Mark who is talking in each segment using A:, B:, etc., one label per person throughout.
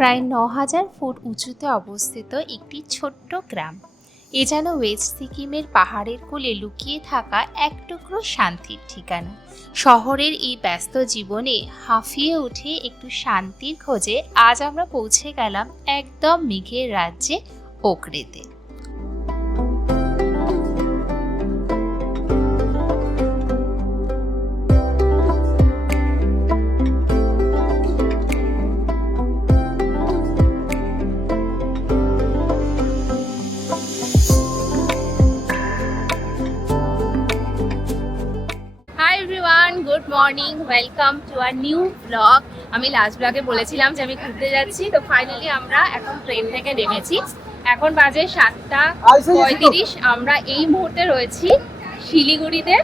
A: প্রায় ন হাজার ফুট উঁচুতে অবস্থিত একটি ছোট্ট গ্রাম। এ যেন ওয়েস্ট সিকিমের পাহাড়ের কোলে লুকিয়ে থাকা এক টুকরো শান্তির ঠিকানা। শহরের এই ব্যস্ত জীবনে হাঁফিয়ে উঠে একটু শান্তির খোঁজে আজ আমরা পৌঁছে গেলাম একদম মেঘের রাজ্যে ওকরেতে good morning welcome to our new blog আমি লাস্ট ব্লগে বলেছিলাম যে আমি ঘুরতে যাচ্ছি তো ফাইনালি আমরা এখন ট্রেন থেকে নেমেছি। এখন বাজে সাতটা পঁয়ত্রিশ আমরা এই মুহূর্তে রয়েছি শিলিগুড়িতে।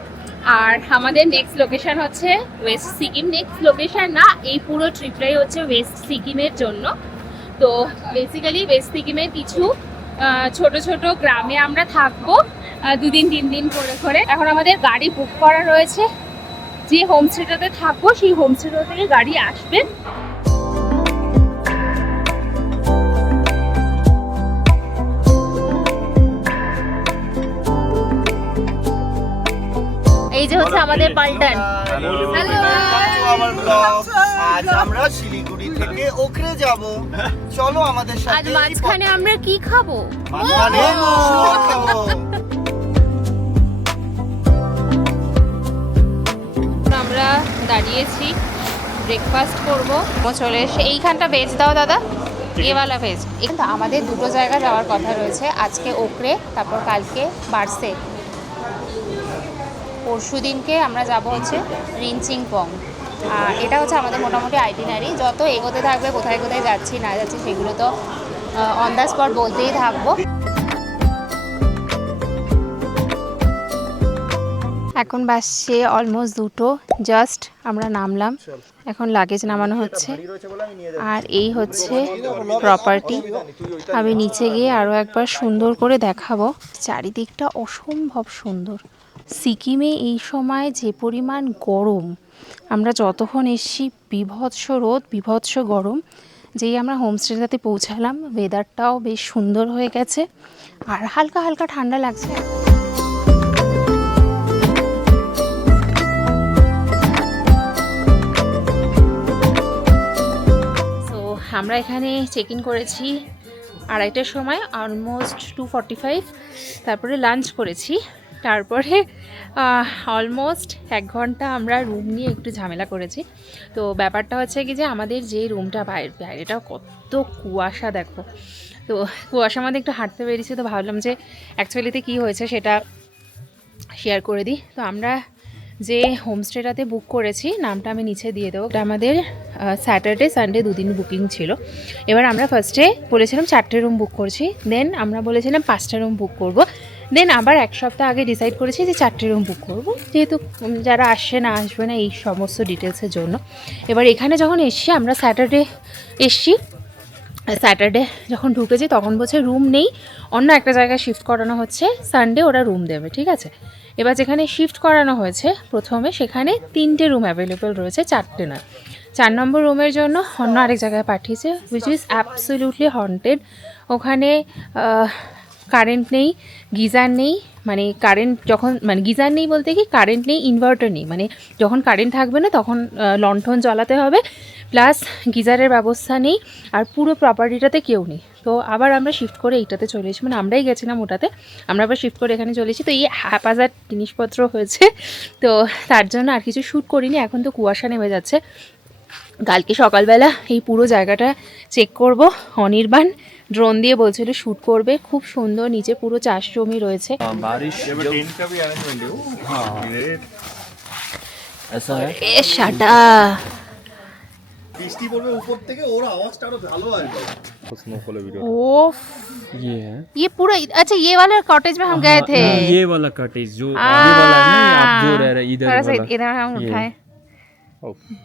A: আর আমাদের নেক্সট লোকেশন হচ্ছে ওয়েস্ট সিকিম নেক্সট লোকেশন না এই পুরো ট্রিপটাই হচ্ছে ওয়েস্ট সিকিমের জন্য। তো বেসিক্যালি ওয়েস্ট সিকিমের কিছু ছোট ছোট গ্রামে আমরা থাকব দুদিন তিন দিন করে করে। এখন আমাদের গাড়ি বুক করা রয়েছে। যে হোমস্টেটাতে থাকব সেই হোমস্টেটা থেকে গাড়ি আসবে। এই যে হচ্ছে আমাদের পাল্টান.
B: আমার ব্লগ আজ আমরা শিলিগুড়ি থেকে ওখরে যাব। চলো আমাদের
A: আজ মাঝখানে আমরা কি খাব?
B: শুয়ে খাব।
A: আমরা দাঁড়িয়েছি ব্রেকফাস্ট করব। চলে এসে এইখানটা ভেজ দাও দাদা এওয়ালা ভেজ কিন্তু আমাদের দুটো জায়গা যাওয়ার কথা রয়েছে আজকে ওকরে তারপর কালকে বার্সে। পরশু দিনকে আমরা যাব হচ্ছে রিনচিং পং আর এটা হচ্ছে আমাদের মোটামুটি আইটিনারি যত এগোতে থাকবে কোথায় কোথায় যাচ্ছি না যাচ্ছি সেগুলো তো অন দ্য স্পট বলতেই থাকব। এখন বাসছে অলমোস্ট দুটো জাস্ট আমরা নামলাম। এখন লাগেজ নামানো হচ্ছে। আর এই হচ্ছে প্রপার্টি আমি নিচে গিয়ে আরও একবার সুন্দর করে দেখাবো। চারিদিকটা অসম্ভব সুন্দর। সিকিমে এই সময় যে পরিমাণ গরম আমরা যতক্ষণ এসছি বিভৎস রোদ বিভৎস গরম যেই আমরা হোমস্টেটাতে পৌঁছালাম ওয়েদারটাও বেশ সুন্দর হয়ে গেছে। আর হালকা হালকা ঠান্ডা লাগছে। আমরা এখানে চেক ইন করেছি আড়াইটার সময় অলমোস্ট টু ফর্টি ফাইভ তারপরে লাঞ্চ করেছি। তারপরে অলমোস্ট এক ঘণ্টা আমরা রুম নিয়ে একটু ঝামেলা করেছি। তো ব্যাপারটা হচ্ছে কি যে আমাদের যে রুমটা বাইরে বাইরেটা কত কুয়াশা, দেখো। তো কুয়াশার মধ্যে একটু হাঁটতে বেরিয়েছি তো ভাবলাম যে অ্যাকচুয়ালিতে কী হয়েছে সেটা শেয়ার করে দিই। তো আমরা যে হোমস্টেটাতে বুক করেছি, নামটা আমি নিচে দিয়ে দেবো। আমাদের স্যাটারডে, সানডে দুদিন বুকিং ছিল। এবার আমরা ফার্স্টে বলেছিলাম চারটে রুম বুক করছি। দেন আমরা বলেছিলাম পাঁচটা রুম বুক করব। দেন আবার এক সপ্তাহ আগে ডিসাইড করেছি যে চারটে রুম বুক করব। যেহেতু যারা আসছে না আসবে না এই সমস্ত ডিটেলসের জন্য। এবার এখানে যখন এসছি, আমরা স্যাটারডে এসছি। স্যাটারডে যখন ঢুকেছি, তখন বলছে রুম নেই। অন্য একটা জায়গায় শিফট করানো হচ্ছে। সানডে ওরা রুম দেবে, ঠিক আছে? এবার যেখানে শিফট করানো হয়েছে, প্রথমে সেখানে তিনটে রুম অ্যাভেলেবেল রয়েছে, চারটে নয়। চার নম্বর রুমের জন্য অন্য আরেক জায়গায় পাঠিয়েছে উইচ ইজ অ্যাবসলিউটলি হন্টেড ওখানে কারেন্ট নেই, গিজার নেই মানে কারেন্ট যখন মানে গিজার নেই বলতে কি কারেন্ট নেই ইনভার্টার নেই। মানে যখন কারেন্ট থাকবে না, তখন লণ্ঠন জ্বালাতে হবে। প্লাস গিজারের ব্যবস্থা নেই, আর পুরো প্রপার্টিটাতে কেউ নেই। তো আবার আমরা শিফট করে এইটাতে চলে এসেছি। মানে আমরাই গেছিলাম ওটাতে। আমরা আবার শিফট করে এখানে চলে এসেছি। তো এই হ্যাপাজার জিনিসপত্র হয়েছে। তো তার জন্য আর কিছু শ্যুট করিনি। এখন তো কুয়াশা নেমে যাচ্ছে। কালকে সকালবেলা এই পুরো জায়গাটা চেক করব। অনির্বাণ ড্রোন দিয়ে বলছিল শ্যুট করবে। খুব সুন্দর নিচে পুরো চাষ জমি রয়েছে। সাটা
C: বৃষ্টি পড়বে উপর থেকে ওর আওয়াজটা আরো ভালো আসবে স্নোফলে ভিডিও
A: ओफ
D: ये है
A: ये पूरा अच्छा ये वाला कॉटेज में हम गए थे
D: हाँ, ये वाला कटेज जो ये वाला है ना आप जो रह रहे इधर
A: थोड़ा सा
D: वाला
A: इधर हम
D: ये।
A: उठाए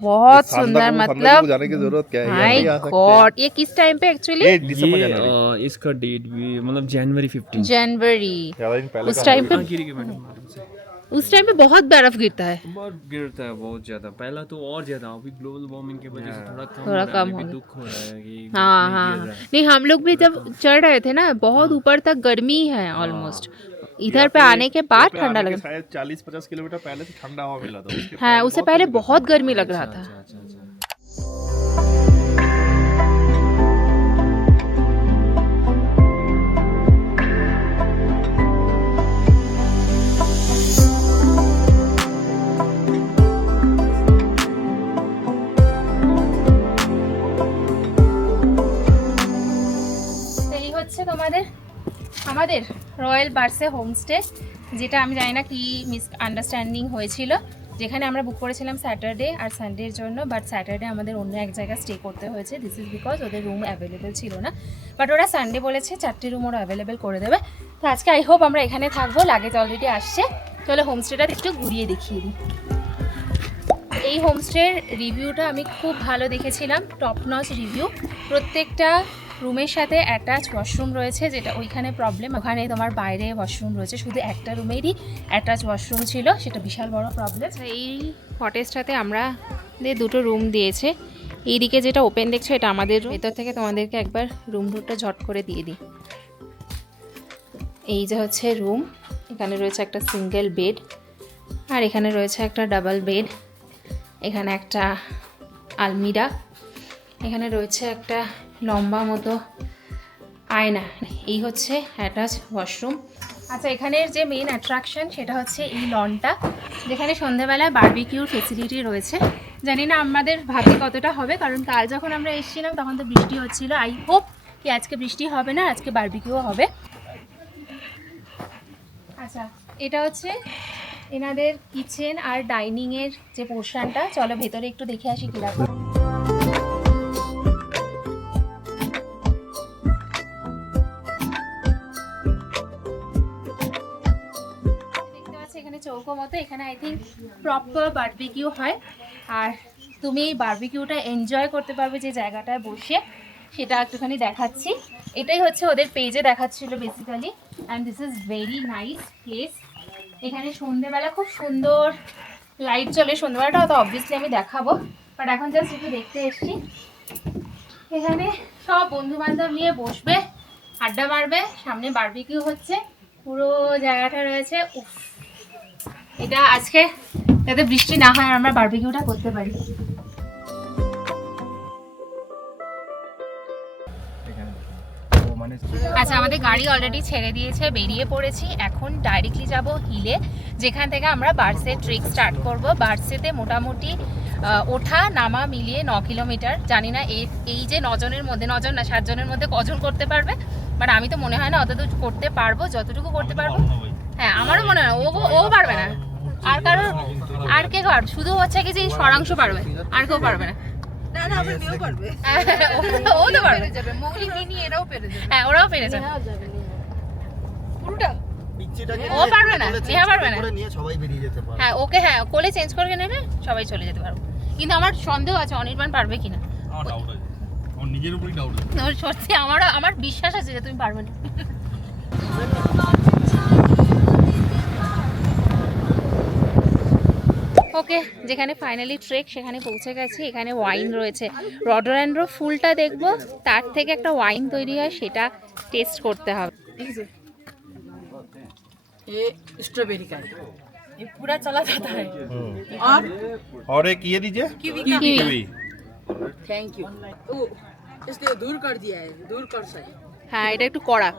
A: बहुत सुंदर मतलब
C: जाने की जरूरत क्या है
A: माय
C: यहाँ भी आ सकते
A: गॉड ये किस टाइम पे एक्चुअली
C: हैं। ये दिसंबर
D: ये
C: जनवरी
D: अ, इसका डेट भी मतलब जनवरी फिफ्टीन
A: जनवरी
C: ज्यादा दिन पहले
A: उस टाइम पे
D: गिरी के मैडम
A: उस टाइम पे बहुत बर्फ़ गिरता है।
D: बहुत गिरता है बहुत ज़्यादा। पहला तो और ज़्यादा अभी ग्लोबल वार्मिंग की वजह से थोड़ा कम
A: थोड़ा
D: हो रहा
A: कम हो
D: दुख हो रहा है कि
A: हाँ हाँ। नहीं हम लोग भी जब चढ़ रहे थे ना बहुत ऊपर तक गर्मी है ऑलमोस्ट इधर पे आने के बाद ठंडा लगा रहा
C: शायद चालीस पचास किलोमीटर पहले से ठंडा हवा मिला था
A: हाँ उससे पहले बहुत गर्मी लग रहा था। হচ্ছে তোমাদের, আমাদের রয়্যাল বার্সে হোমস্টে যেটা আমি জানি না কি মিস আন্ডারস্ট্যান্ডিং হয়েছিল, যেখানে আমরা বুক করেছিলাম স্যাটারডে আর সানডের জন্য বাট স্যাটারডে আমাদের অন্য এক জায়গায় স্টে করতে হয়েছে। দিস ইজ বিকজ ওদের রুম অ্যাভেলেবেল ছিল না। বাট ওরা সানডে বলেছে চারটে রুম ওরা অ্যাভেলেবেল করে দেবে। তো আজকে আই হোপ আমরা এখানে থাকব লাগেজ অলরেডি আসছে। চলো হোমস্টেটা একটু ঘুরিয়ে দেখিয়ে দিই। এই হোমস্টের রিভিউটা আমি খুব ভালো দেখেছিলাম টপ নচ রিভিউ প্রত্যেকটা রুমের সাথে অ্যাটাচ ওয়াশরুম রয়েছে, যেটা ওইখানে প্রবলেম ওখানে তোমার বাইরে ওয়াশরুম রয়েছে, শুধু একটা রুমেরই অ্যাটাচ ওয়াশরুম ছিল, সেটা বিশাল বড় প্রবলেম এই কটেজটাতে আমরা দুটো রুম দিয়েছে, এইদিকে যেটা ওপেন দেখছ, এটা আমাদের ভেতর থেকে তোমাদেরকে একবার রুম রুটটা ঝট করে দিয়ে দিই। এই যে হচ্ছে রুম এখানে রয়েছে একটা সিঙ্গেল বেড আর এখানে রয়েছে একটা ডাবল বেড এখানে একটা আলমিরা, এখানে রয়েছে একটা লম্বা মতো আয়না। এই হচ্ছে অ্যাটাচ ওয়াশরুম আচ্ছা এখানের যে মেন অ্যাট্রাকশন সেটা হচ্ছে এই লনটা যেখানে সন্ধ্যাবেলায় বার্বিকিউর ফেসিলিটি রয়েছে। জানি না আমাদের ভাবে কতটা হবে, কারণ কাল যখন আমরা এসেছিলাম তখন তো বৃষ্টি হচ্ছিল। আই হোপ কি আজকে বৃষ্টি হবে না, আজকে বারবিকিউ হবে। আচ্ছা এটা হচ্ছে এনাদের কিচেন আর ডাইনিংয়ের যে পোর্শনটা চলো ভেতরে একটু দেখে আসি কীরকম। মতো এখানে আই থিঙ্ক প্রপার বারবিকিউ হয়। আর তুমি এই বারবিকিউটা এনজয় করতে পারবে যে জায়গাটায় বসে, সেটা একটুখানি দেখাচ্ছি। এটাই হচ্ছে ওদের পেজে দেখাচ্ছিল basically and this is very nice place এখানে সন্ধেবেলা খুব সুন্দর লাইট চলে সন্ধ্যেবেলাটা তো অবভিয়াসলি আমি দেখাবো। বাট এখন জাস্ট একটু দেখতে এসছি। এখানে সব বন্ধু বান্ধব নিয়ে বসবে, আড্ডা মারবে। সামনে বার্বিকিউ হচ্ছে। পুরো জায়গাটা রয়েছে। উফ এটা আজকে যাতে বৃষ্টি না হয় আমরা বারবিকিউটা করতে পারি। আচ্ছা আমাদের গাড়ি অলরেডি ছেড়ে দিয়েছে বেরিয়ে পড়েছি। এখন ডাইরেক্টলি যাব হিলে যেখান থেকে আমরা বার্সে ট্রেক স্টার্ট করব। বার্সেতে মোটামুটি ওঠা নামা মিলিয়ে ন কিলোমিটার জানি না এই এই যে নজনের মধ্যে নজন না সাতজনের মধ্যে কজন করতে পারবে বাট আমি তো মনে হয় না অতদূর করতে পারব যতটুকু করতে পারব। হ্যাঁ আমারও মনে হয় ও ও পারবে না। আর কারও আর কে পারবে শুধু হচ্ছে কি যে এই সরাংশ পারবে আর কেউ পারবে না। ও তো পারবে। হ্যাঁ ওরাও ও পারবে না, নেহা পারবে না।
B: করে নিয়ে সবাই বেরিয়ে যেতে পারবে।
A: হ্যাঁ ওকে হ্যাঁ কোলে চেঞ্জ করে নেবে সবাই চলে যেতে পারব। কিন্তু আমার সন্দেহ আছে অনির্বাণ পারবে কিনা।
C: আমার আমার নিজের উপরই ডাউট
A: সত্যি আমারও আমার বিশ্বাস আছে যে তুমি পারবে না। ওকে যেখানে ফাইনালি ট্রেক সেখানে পৌঁছে গেছি এখানে ওয়াইন রয়েছে রডোরান্ড্রো ফুলটা দেখবো তার থেকে একটা ওয়াইন তৈরি হয় সেটা টেস্ট করতে হবে
E: ये स्ट्रॉबेरी का है ये पूरा चला जाता है और
C: और एक ये दीजिए
E: कीवी
A: কিউই
E: थैंक यू ओ इसने दूर कर दिया है दूर कर सही
A: হ্যাঁ এটা একটু কড়া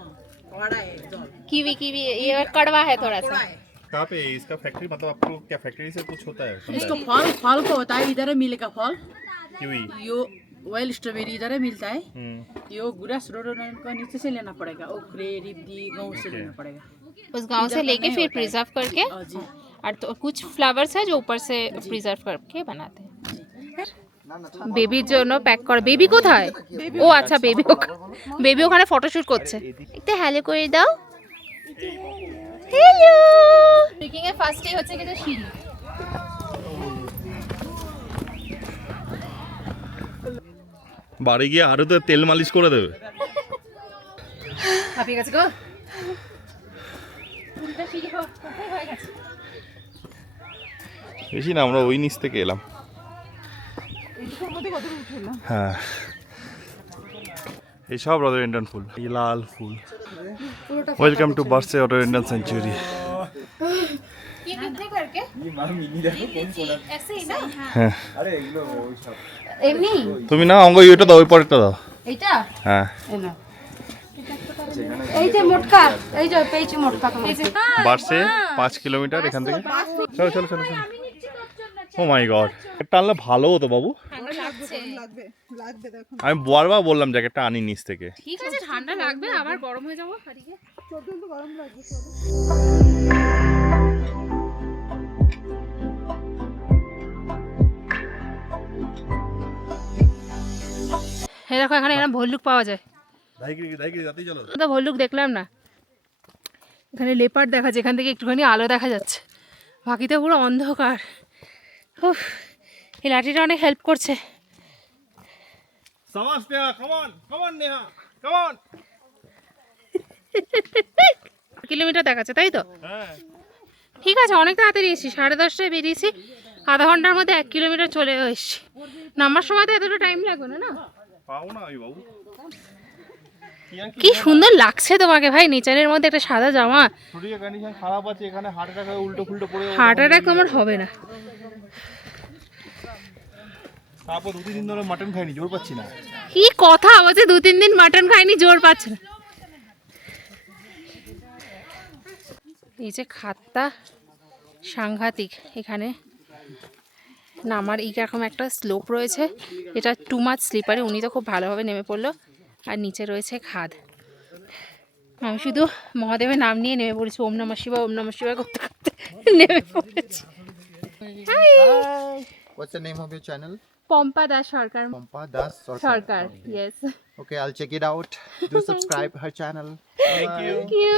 E: बड़ा है जल
A: কিউই কিউই ये कड़वा है थोड़ा सा
E: बड़ा है
C: कहाँ पे है इसका फैक्ट्री मतलब आपको क्या फैक्ट्री से कुछ होता है
E: इसको फल फल को होता है इधर है मिलेगा फल
C: किवी
E: यो ऑयल स्ट्रॉबेरी इधर है मिलता है
C: हम्म
E: यो गुरास रोड का नीचे से लेना पड़ेगा ओखरे रिब्दी गाँव से लेना पड़ेगा
A: उस गांव से
E: इधर
A: लेके
E: नहीं
A: फिर
E: होता है।
A: प्रिजर्व करके
E: और जी
A: और तो कुछ फ्लावर्स है जो ऊपर से प्रिजर्व करके बनाते हैं বেবির জন্য প্যাক করা বেবি কোথায় ও আচ্ছা বেবি বেবি ওখানে ফটোশুট করছে একটু হ্যালো করে দাও হ্যালো ট্রেকিং এর ফার্স্টে হচ্ছে কিন্তু সিঁড়ি।
C: বাড়ি গিয়ে আরও তো তেল মালিশ করে দেবে।
A: হাঁপিয়ে গেছে গো। হয়ে
F: বেশি না আমরা ওই নিচ থেকে এলাম? হ্যাঁ। এই সব রডর ইন্ডিয়ান ফুল। এই লাল ফুল।
A: Welcome to Barsey
F: rhododendron
E: sanctuary
F: তুমি না অঙ্গ ইউটা দাও ওই পরেরটা দাও।
E: এইটা?
F: হ্যাঁ।
E: এই যে মোটকা এই যে পেয়েছি মোটকা তোমার।
F: বার্সে পাঁচ কিলোমিটার এখান থেকে। চলো চলো চলো চলো। ও মাই গড টানলে ভালো হতো বাবু। আমি বারবার বললাম জ্যাকেটটা আনি নিচ থেকে।
A: ঠিক আছে ঠান্ডা লাগবে আবার গরম হয়ে যাব এই দেখো এখানে এখানে ভল্লুক পাওয়া যায়।
F: চলো।
A: তো ভল্লুক দেখলাম না। এখানে লেপার্ড দেখা যাচ্ছে এখান থেকে একটুখানি আলো দেখা যাচ্ছে। বাকিতে পুরো অন্ধকার। উফ এই লাঠিটা অনেক হেল্প করছে।
F: সামাস নেহা নেহা
A: কিলোমিটার দেখাচ্ছে তাই তো?
F: হ্যাঁ।
A: ঠিক আছে অনেক তাড়াতাড়ি এসেছি সাড়ে দশটায় বেরিয়েছি আধা ঘণ্টার মধ্যে এক কিলোমিটার চলে এসেছি। নামার সময় তো এতটা টাইম লাগবে না না?
F: পাও না বাবু।
A: কি সুন্দর লাগছে তোমাকে ভাই নেচারের মধ্যে একটা সাদা জামা।
F: কন্ডিশন খারাপ আছে এখানে হার্ট অ্যাটাক উল্টো ফুল্টো পড়ে
A: হার্ট অ্যাটাক আমার হবে না।
F: তারপর দু তিন দিন ধরে মাটন খাইনি জোর পাচ্ছি না।
A: কি কথা বলছে দু তিন দিন মাটন খাইনি জোর পাচ্ছে না। এই যে খাতটা সাংঘাতিক এখানে নামার এইরকম একটা স্লোপ রয়েছে। এটা টু মাছ স্লিপারে উনি তো খুব ভালোভাবে নেমে পড়ল। আর নিচে রয়েছে খাদ। আমি শুধু মহাদেবের নাম নিয়ে নেমে পড়েছি ওম নমঃ শিবা ওম নমঃ শিবা করতে করতে নেমে পড়েছি।
B: What's the name of your channel?
A: Pampa Das Sarkar.
B: Pampa Das Sarkar.
A: Sarkar yes
B: Okay, I'll check it out. Do subscribe her channel.
F: Thank you
A: you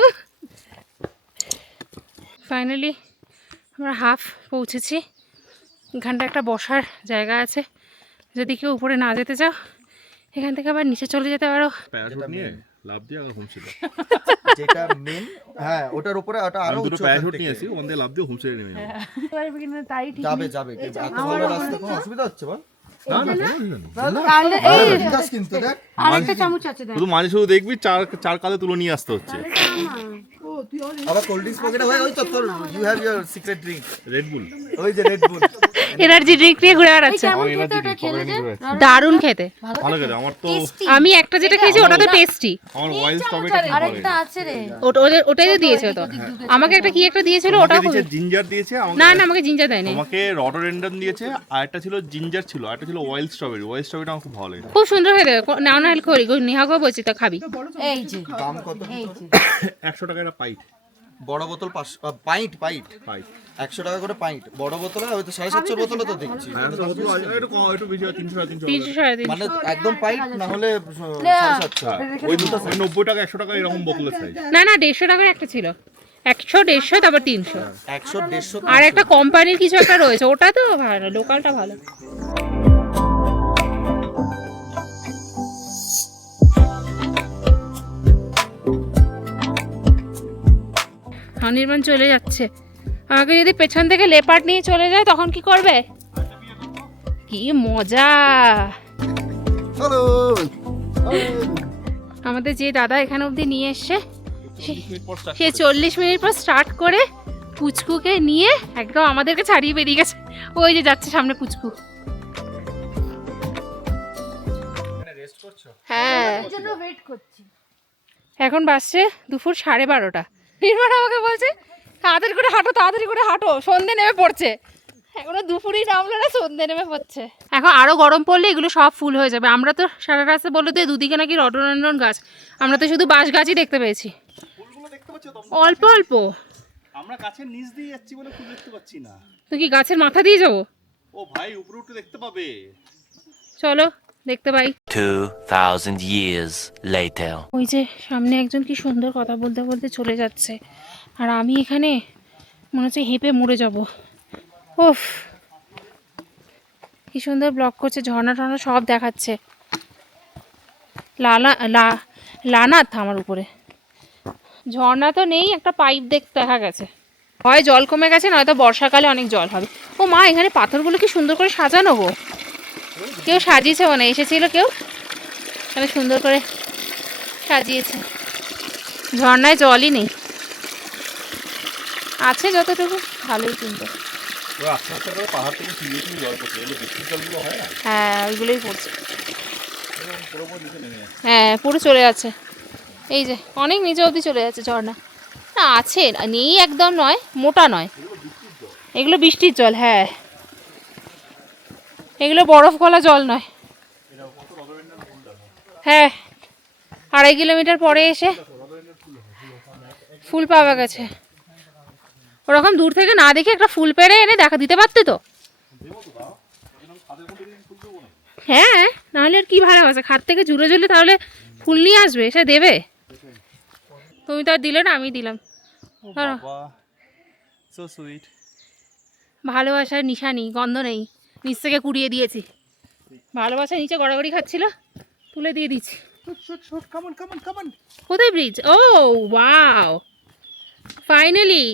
A: finally আমরা হাফ পৌঁছেছি। এখানটা একটা বসার জায়গা আছে। যদি কেউ উপরে না যেতে চাও এখান থেকে আবার নিচে চলে যেতে পারো।
F: প্যারাশুট নিয়ে লাভ দিয়ে আবার হোম ছিল
B: যেটা মেন হ্যাঁ ওটার উপরে ওটা আরও
F: দুটো প্যারাশুট নিয়ে ওখান থেকে লাভ দিয়ে হোম ছেড়ে নেমে যাব।
A: তাই ঠিক
B: যাবে যাবে এত বড় রাস্তা কোনো অসুবিধা হচ্ছে বল?
F: শুধু মাঝে শুধু দেখবি চার চার কালে তুলে নিয়ে আসতে হচ্ছে।
B: আবার কোল্ড ড্রিঙ্কস পকেটে হয় ওই তো তোর you have your secret drink
F: Red Bull
B: ওই যে রেড বুল
A: এনার্জি ড্রিঙ্ক নিয়ে ঘুরে বেড়াচ্ছে। দারুণ খেতে।
F: ভালো খেতে। আমার তো
A: আমি একটা যেটা খেয়েছি ওটা তো টেস্টি
F: আমার ওয়াইল্ড
E: আরেকটা আছে রে।
A: ওটাই তো দিয়েছে তো। আমাকে একটা কি একটা দিয়েছিল ওটা
F: জিঞ্জার দিয়েছে আমাকে
A: না না আমাকে জিঞ্জার দেয়নি।
F: আমাকে রডোডেন্ড্রন দিয়েছে আর একটা ছিল জিঞ্জার ছিল আর একটা ছিল ওয়াইল্ড স্ট্রবেরি ওয়াইল্ড স্ট্রবেরিটা আমার খুব ভালো লাগে
A: খুব সুন্দর খেতে। না না হেল্প করি নেহাকেও বলছি তো খাবি।
E: এই যে
B: দাম কত?
E: এই যে
F: একশো টাকা একটা পাইট
B: বড় বোতল পাঁচশো আহ, পাইন্ট পাইন্ট
F: পাইট।
B: একশো টাকা করে পাইন্ট বড় বোতলে হয়তো সাড়ে সাতশোর বোতলে তো দেখছি।
F: হয়
B: মানে একদম পাইট না হলে সাতশো।
F: ওই দুটো নব্বই টাকা একশো টাকা এরকম বোতলের সাইজ
A: না না দেড়শো টাকার একটা ছিল। একশো দেড়শো তারপর তিনশো।
B: একশো দেড়শো
A: আর একটা কোম্পানির কিছু একটা রয়েছে ওটা তো ভালো লোকালটা ভালো। অনির্বাণ চলে যাচ্ছে। আমাকে যদি পেছন থেকে লেপার্ড নিয়ে চলে যায় তখন কি করবে? কি মজা। আমাদের যে দাদা এখানে অবধি নিয়ে এসছে সে- সে চল্লিশ মিনিট পর স্টার্ট করে পুচকুকে নিয়ে একদম আমাদেরকে ছাড়িয়ে বেরিয়ে গেছে। ওই যে যাচ্ছে সামনে পুচকু। হ্যাঁ।
E: জন্য ওয়েট করছি।
A: এখন বাসছে দুপুর সাড়ে বারোটা। নির্মাণ আমাকে বলছে তাড়াতাড়ি করে হাঁটো তাড়াতাড়ি করে হাঁটো সন্ধে নেমে পড়ছে। এখনও দুপুরই নামলো না সন্ধে নেমে পড়ছে। এখন আরও গরম পড়লে এগুলো সব ফুল হয়ে যাবে। আমরা তো সারা রাস্তা বলল তো দুদিকে নাকি রডোনন্দন গাছ। আমরা তো শুধু বাঁশ গাছই দেখতে পেয়েছি।
F: ফুলগুলো দেখতে পাচ্ছ তো?
A: অল্প অল্প।
F: আমরা গাছের নিচ দিয়ে যাচ্ছি বলে ফুল দেখতে পাচ্ছি না।
A: তো কি গাছের মাথা দিয়ে যাব?
F: ও ভাই উপরে উঠে দেখতে পাবে।
A: চলো। দেখতে পাই।
G: 2,000 years later.
A: ওই যে সামনে একজন কি সুন্দর কথা বলতে বলতে চলে যাচ্ছে। আর আমি এখানে মনে হচ্ছে হেঁপে মরে যাব। ওফ কি সুন্দর ব্লক করছে ঝর্ণা টর্ণা সব দেখাচ্ছে। লালা লা লানাথ আমার উপরে। ঝর্ণা তো নেই একটা পাইপ দেখ দেখা গেছে। হয় জল কমে গেছে নয়তো বর্ষাকালে অনেক জল হবে। ও মা এখানে পাথরগুলো কি সুন্দর করে সাজানো গো। কেউ সাজিয়েছে মনে এসেছিল কেউ? এখানে সুন্দর করে সাজিয়েছে। ঝর্ণায় জলই নেই। আছে যতটুকু ভালোই কিন্তু।
F: হয়
A: ওইগুলোই পড়ছে। হ্যাঁ পুরো চলে যাচ্ছে। এই যে অনেক নিচে অবধি চলে যাচ্ছে ঝর্ণা। না আছে নেই একদম নয় মোটা নয়। এগুলো বৃষ্টির জল হ্যাঁ। এগুলো বরফ গলা জল নয়। হ্যাঁ আড়াই কিলোমিটার পরে এসে ফুল পাওয়া গেছে। ওরকম দূর থেকে না দেখে একটা ফুল পেড়ে এনে দেখা দিতে পারতে তো? হ্যাঁ নাহলে আর কি ভালো আছে খাট থেকে জুড়ে জুড়ে তাহলে ফুল নিয়ে আসবে সে দেবে? তুমি তো আর দিলে না আমি দিলাম। ভালোবাসার নিশানি গন্ধ নেই। নিচ থেকে কুড়িয়ে দিয়েছি। ভালোবাসা নিচে গড়াগড়ি খাচ্ছিল তুলে দিয়ে দিচ্ছি। কোথায় ব্রিজ ও ওয়াও ফাইনালি।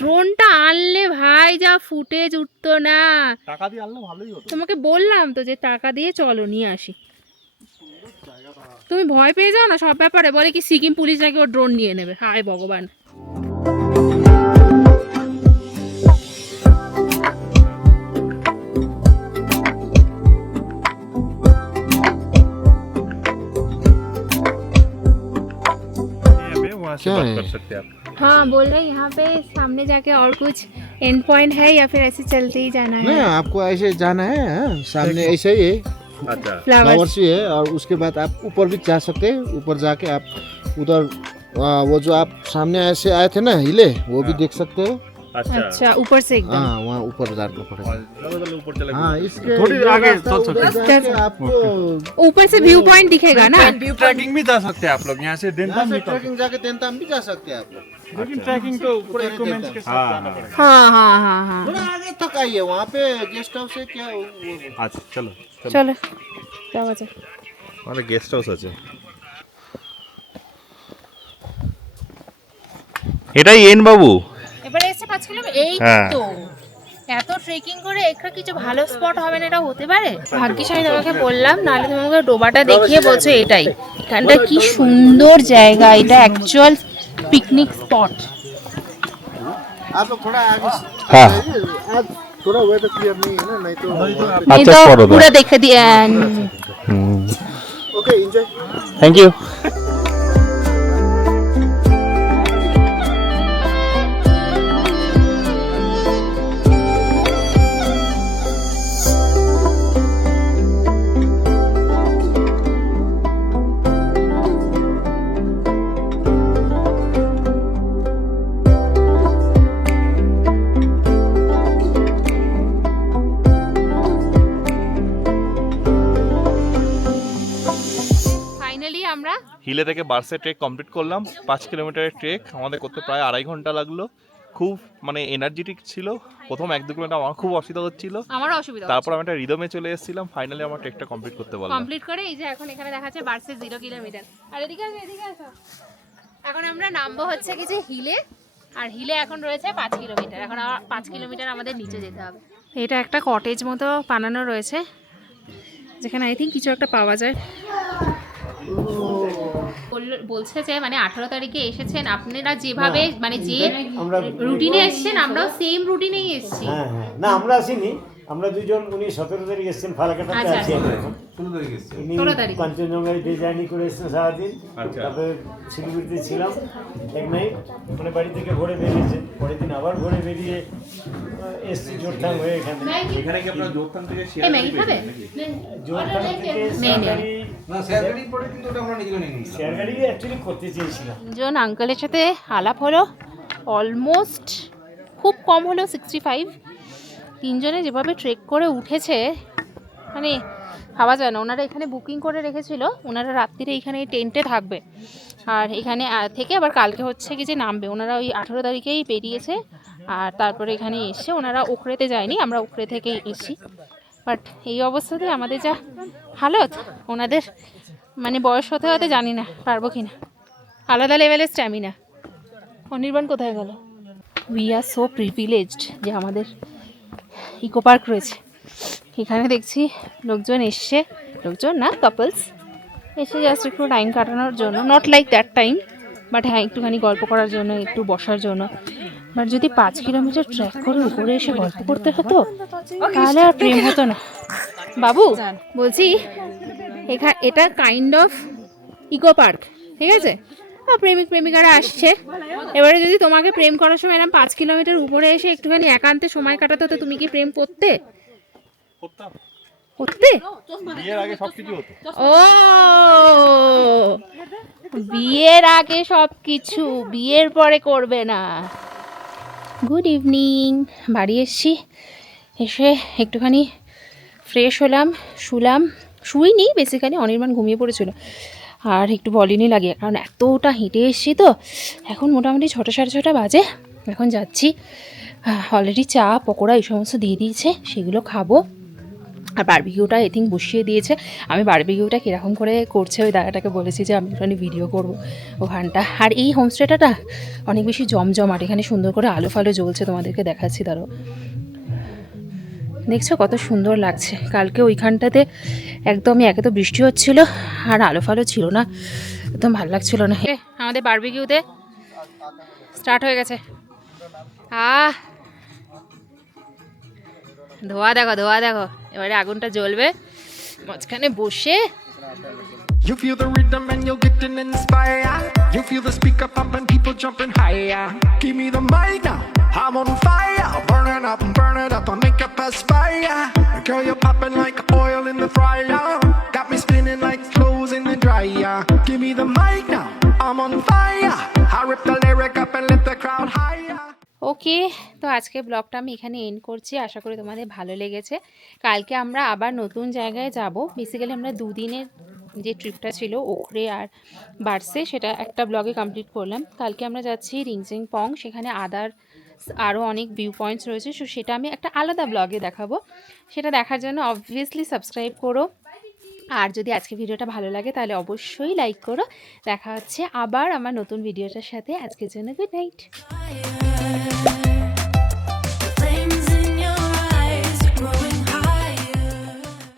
F: ড্রোনটা আনলে
A: ভাই যা ফুটেজ উঠতো না।
F: টাকা দিয়ে আনলে ভালোই হতো।
A: তোমাকে বললাম তো যে টাকা দিয়ে চলো নিয়ে আসি। তুমি ভয় পেয়ে যাও না সব ব্যাপারে? বলে কি সিকিম পুলিশ নাকি ও ড্রোন নিয়ে নেবে? হায় ভগবান।
F: ये पे से बात कर सकते हैं आप?
A: हाँ बोल रहे हैं यहाँ पे सामने जाके और कुछ एंड पॉइंट है या फिर ऐसे चलते ही जाना
H: नहीं
A: है
H: आपको ऐसे जाना है हाँ, सामने ऐसे ही है।
F: अच्छा।
A: फ्लावर्स
H: है और उसके बाद आप ऊपर भी जा सकते हैं ऊपर जाके आप उधर वो जो आप सामने ऐसे आए थे ना हिले वो भी देख सकते हो।
F: अच्छा
A: अच्छा ऊपर से एकदम
H: हाँ वहाँ ऊपर जाना पड़ेगा
F: चलो चलो ऊपर चले
H: हाँ इसके
F: थोड़ी
H: ये
F: आगे
H: रास्ता
F: चल
H: उधर
F: सकते
H: जाके आपको
A: ऊपर से व्यू पॉइंट दिखेगा ना
D: ट्रैकिंग भी जा सकते हैं आप लोग यहाँ से
H: यहाँ
D: देनताम
H: से
D: भी कर
H: ट्रैकिंग जाके देनताम भी जा सकते हैं आप लोग
D: लेकिन ट्रैकिंग तो पूरे इक्विपमेंट्स के साथ जाना पड़ेगा
A: हाँ हाँ हाँ हाँ
H: थोड़ा आगे तक आइए वहाँ पे गेस्ट हाउस है क्या वो- वो-
F: अच्छा चलो
A: চলো যাওয়া যাক
F: আমাদের গেস্ট হাউস আছে এটাই এন বাবু
A: এবারে এসে পাঁচ কিলোমিটার এই
F: হ্যাঁ।
A: তো এত ট্রেকিং করে এখানে কিছু ভালো স্পট হবে না এটা হতে পারে ভাগ্যিস আমি তোমাকে বললাম নাহলে তোমাকে ডোবাটা দেখিয়ে বলছো এটাই এখানটা কি সুন্দর জায়গা এটা অ্যাকচুয়াল পিকনিক স্পট
H: आप लोग थोड़ा आगे से
F: हाँ।
H: जाइए। आज थोड़ा वेदर क्लियर नहीं है ना नहीं तो वहाँ पे-
A: नहीं
F: अच्छा,
A: तो
F: छोड़ो दो।
A: पूरा देख दिया
H: ओके एंजॉय
F: থ্যাংক ইউ
A: আমরা।
F: হিলে থেকে বার্সে ট্রেক কমপ্লিট করলাম। পাঁচ কিলোমিটারের ট্রেক আমাদের করতে প্রায় আড়াই ঘণ্টা লাগল। খুব মানে এনার্জেটিক ছিল। প্রথম এক দু কিলোমিটার আমার খুব অসুবিধা হচ্ছিল।
A: আমারও অসুবিধা
F: তারপর আমি একটা রিদমে চলে এসেছিলাম। ফাইনালি আমার ট্রেকটা কমপ্লিট করতে পারলাম।
A: কমপ্লিট করে এই যে এখন এখানে দেখাচ্ছে বার্সে জিরো কিলোমিটার আর এদিকে আসো এদিকে আসো। এখন আমরা নামবো হচ্ছে কি যে হিলে। আর হিলে এখন রয়েছে পাঁচ কিলোমিটার এখন আবার পাঁচ কিলোমিটার আমাদের নিচে যেতে হবে। এটা একটা কটেজ মতো বানানো রয়েছে। যেখানে আই থিঙ্ক কিছু একটা পাওয়া যায়। বলছে যে মানে আঠারো তারিখে এসেছেন আপনারা যেভাবে মানে যে রুটিনে এসছেন আমরাও সেম রুটিনেই এসেছি।
I: না আমরা আসিনি। আমরা দুজন উনি সতেরো তারিখ এসেছেন ফালাকাটাতে
A: আচ্ছা,
I: আছি
A: আচ্ছা।
I: উনি কাঞ্চনজঙ্ঘায় ডে করে এসেছেন সারাদিন।
F: আচ্ছা।
I: তারপরে শিলিগুড়িতে ছিলাম। এক নাইট মানে বাড়ি থেকে ভোরে বেরিয়েছে। পরের দিন আবার ভোরে বেরিয়ে এসছি জোরথাং হয়ে এখানে।
F: এখানে কি আপনার জোরথান থেকে
I: জোরথাং থেকে
A: জন আঙ্কেলের সাথে আলাপ হলো। অলমোস্ট খুব কম হলেও সিক্সটি ফাইভ তিনজনে যেভাবে ট্রেক করে উঠেছে মানে ভাবা যায় না। ওনারা এখানে বুকিং করে রেখেছিল, ওনারা রাত্রিরে এখানে টেন্টে থাকবে। আর এখানে থেকে আবার কালকে হচ্ছে কি যে নামবে। ওনারা ওই আঠেরো তারিখেই বেরিয়েছে, আর তারপরে এখানে এসে ওনারা ওখরেতে যায়নি, আমরা ওখরে থেকেই এসি বাট এই অবস্থাতে আমাদের যা হালত, ওনাদের মানে বয়স হতে হতে জানি না, পারব কি না। আলাদা লেভেলের স্ট্যামিনা অনির্বাণ কোথায় গেল? উই আর সো প্রিভিলেজড যে আমাদের ইকো পার্ক রয়েছে। এখানে দেখছি লোকজন এসছে। লোকজন না কাপলস এসে জাস্ট একটু টাইম কাটানোর জন্য not like that time but হ্যাঁ একটুখানি গল্প করার জন্য, একটু বসার জন্য। বাট যদি পাঁচ কিলোমিটার ট্র্যাক করে উপরে এসে গল্প করতে হতো, তাহলে আর প্রেম হতো না। বাবু, বলছি, এখা, এটা কাইন্ড অফ ইকো পার্ক ঠিক আছে? আর প্রেমিক প্রেমিকারা আসছে। এবারে যদি তোমাকে প্রেম করার সময় এরকম পাঁচ কিলোমিটার উপরে এসে একটুখানি একান্তে সময় কাটাতে হতো তুমি কি প্রেম করতে? করতে? ও! বিয়ের আগে সব কিছু বিয়ের পরে করবে না। গুড ইভিনিং বাড়ি এসছি। এসে একটুখানি ফ্রেশ হলাম শুলাম। শুইনি বেসিক্যালি অনির্বাণ ঘুমিয়ে পড়েছিল। আর একটু বলিনি লাগে কারণ এতটা হেঁটে এসছি তো। এখন মোটামুটি ছটা সাড়ে ছটা বাজে, এখন যাচ্ছি। অলরেডি চা, পকোড়া এই সমস্ত দিয়ে দিয়েছে, সেগুলো খাব। আর বারবিকিউটা আই থিঙ্ক বসিয়ে দিয়েছে। আমি বারবিকিউটা কীরকম করে করছে ওই দাদাটাকে বলেছি যে আমি ওখানে ভিডিও করব ওখানটা। আর এই হোমস্টেটা অনেক বেশি জমজমাট, এখানে সুন্দর করে আলো ফালো জ্বলছে তোমাদেরকে দেখাচ্ছি তারও দেখছ কত সুন্দর লাগছে। কালকে ওইখানটাতে একদমই একে তো বৃষ্টি হচ্ছিল আর আলো ফালো ছিল না। একদম ভালো লাগছিল না। এ, আমাদের বারবিকিউতে স্টার্ট হয়ে গেছে। আহ! ধোয়া দেখো ধোয়া দেখো। এবারে আগুনটা জ্বলবে। মাঝখানে বসে
J: You feel the rhythm and you're getting inspired. You feel the speaker pumping, people jumping higher. Give me the mic now, I'm on fire. Burn it up, burn it up, I make it perspire. Girl, you're popping like oil in the fryer. Got me spinning like clothes in the dryer. Give me the mic now, I'm on fire. I rip the lyric up and lift the crowd higher.
A: ওকে তো আজকে ব্লগটা আমি এখানে and করছি আশা করি তোমাদের ভালো লেগেছে কালকে আমরা আবার নতুন জায়গায় যাব বেসিক্যালি আমরা দুদিনের যে ট্রিপটা ছিল ওখরে আর বার্সে, সেটা একটা ব্লগে কমপ্লিট করলাম। কালকে আমরা যাচ্ছি রিংজিং পং, সেখানে আদার আরও অনেক ভিউ পয়েন্টস রয়েছে। সো সেটা আমি একটা আলাদা ব্লগে দেখাবো। সেটা দেখার জন্য অবভিয়াসলি সাবস্ক্রাইব করো। আর যদি আজকে ভিডিওটা ভালো লাগে, তাহলে অবশ্যই লাইক করো। দেখা হচ্ছে আবার আমার নতুন ভিডিওটার সাথে। আজকের জন্য গুড নাইট